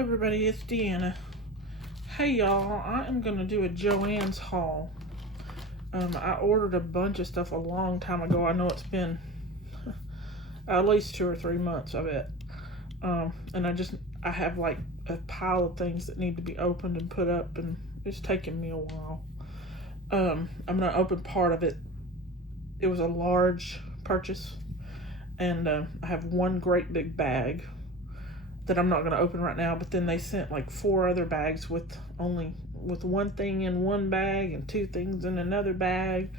everybody, it's Deanna. Hey y'all, I am going to do a Joann's haul. I ordered a bunch of stuff a long time ago. I know it's been at least 2 or 3 months, I bet. And I have like a pile of things that need to be opened and put up, and it's taking me a while. I'm going to open part of it. It was a large purchase, and I have one great big bag that I'm not going to open right now, but then they sent like 4 other bags with one thing in one bag and 2 things in another bag.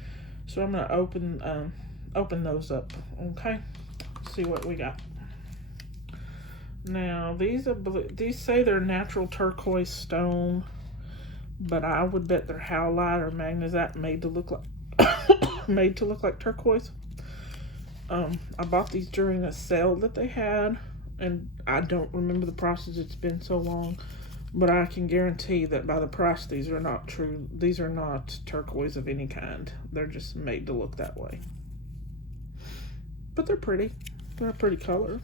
So I'm going to open those up. Okay, see what we got. Now these say they're natural turquoise stone, but I would bet they're howlite or magnesite made to look like turquoise. I bought these during a sale that they had, and I don't remember the prices. It's been so long, but I can guarantee that by the price, these are not true. These are not turquoise of any kind. They're just made to look that way. But they're pretty. They're a pretty color.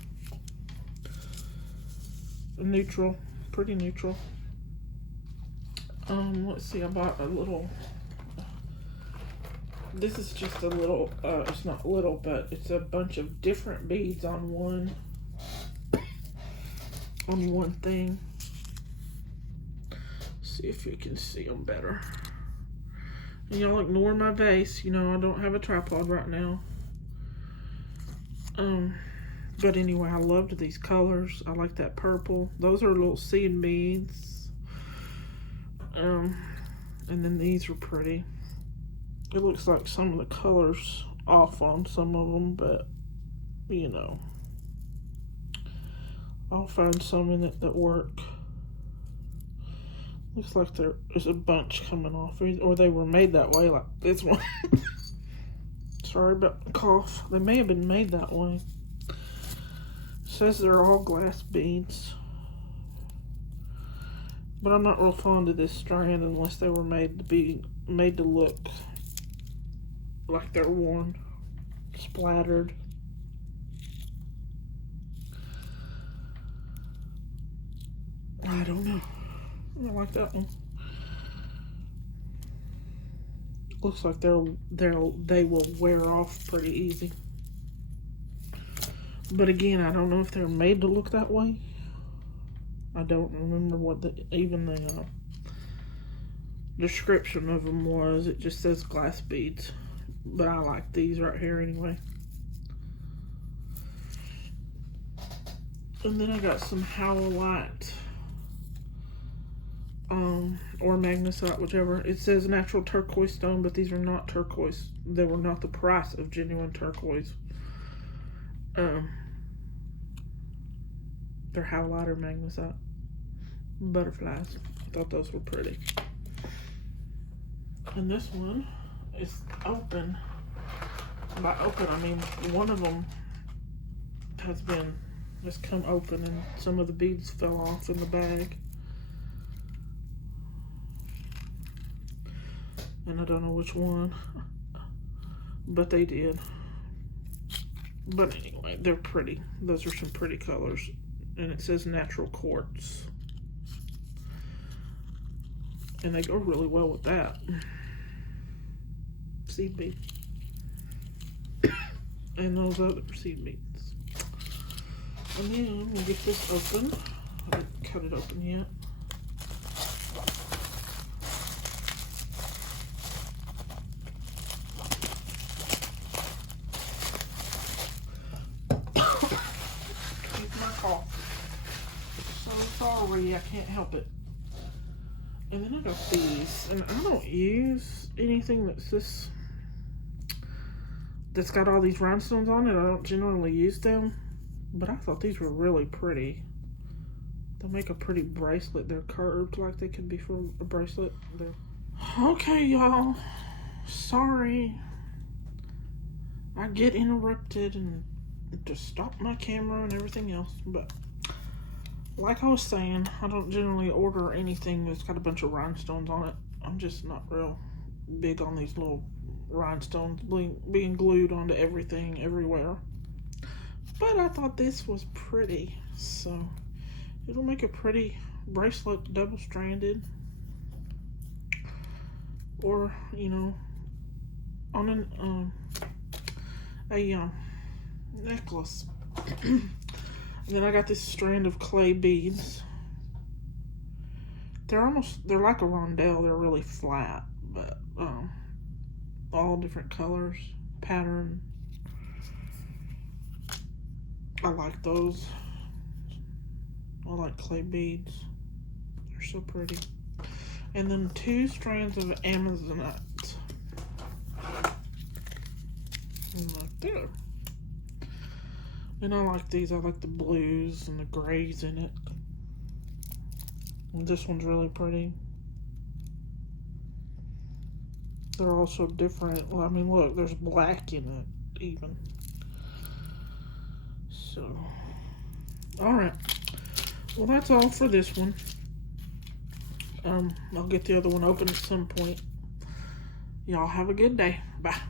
Neutral, pretty neutral. Let's see, I bought a little, this is just a little, it's not little, but it's a bunch of different beads on one thing. See if you can see them better. And y'all ignore my vase, you know, I don't have a tripod right now. But anyway, I loved these colors. I like that purple. Those are little seed beads. And then these are pretty. It looks like some of the colors off on some of them, but you know, I'll find some in it that work. Looks like there is a bunch coming off, or they were made that way, like this one. Sorry about the cough. They may have been made that way. Says they're all glass beads, but I'm not real fond of this strand unless they were made to look like they're worn, splattered. I don't know. I don't like that one. Looks like they will wear off pretty easy. But again, I don't know if they're made to look that way. I don't remember what the description of them was. It just says glass beads. But I like these right here anyway. And then I got some howlite. Or magnesite, whichever. It says natural turquoise stone, but these are not turquoise. They were not the price of genuine turquoise. They're howlite or magnesite. Butterflies. I thought those were pretty. And this one is open. By open, I mean one of them has come open, and some of the beads fell off in the bag. And I don't know which one, but they did. But anyway, they're pretty. Those are some pretty colors. And it says natural quartz. And they go really well with that. Seed bead. And those other seed beads. And then I'm gonna get this open. I haven't cut it open yet. Sorry, I can't help it. And then I got these, and I don't use anything that's got all these rhinestones on it. I don't generally use them, but I thought these were really pretty. They make a pretty bracelet. They're curved like they could be for a bracelet. Okay, y'all. Sorry. I get interrupted and just stop my camera and everything else, but like I was saying, I don't generally order anything that's got a bunch of rhinestones on it. I'm just not real big on these little rhinestones being glued onto everything, everywhere. But I thought this was pretty, so it'll make a pretty bracelet, double-stranded, or, you know, on a necklace. And then I got this strand of clay beads. They're like a rondelle. They're really flat, but all different colors, pattern. I like those. I like clay beads. They're so pretty. And then 2 strands of Amazonite. Like there. And I like these. I like the blues and the grays in it. And this one's really pretty. They're also different. Well, I mean, look, there's black in it even. So, alright. Well, that's all for this one. I'll get the other one open at some point. Y'all have a good day. Bye.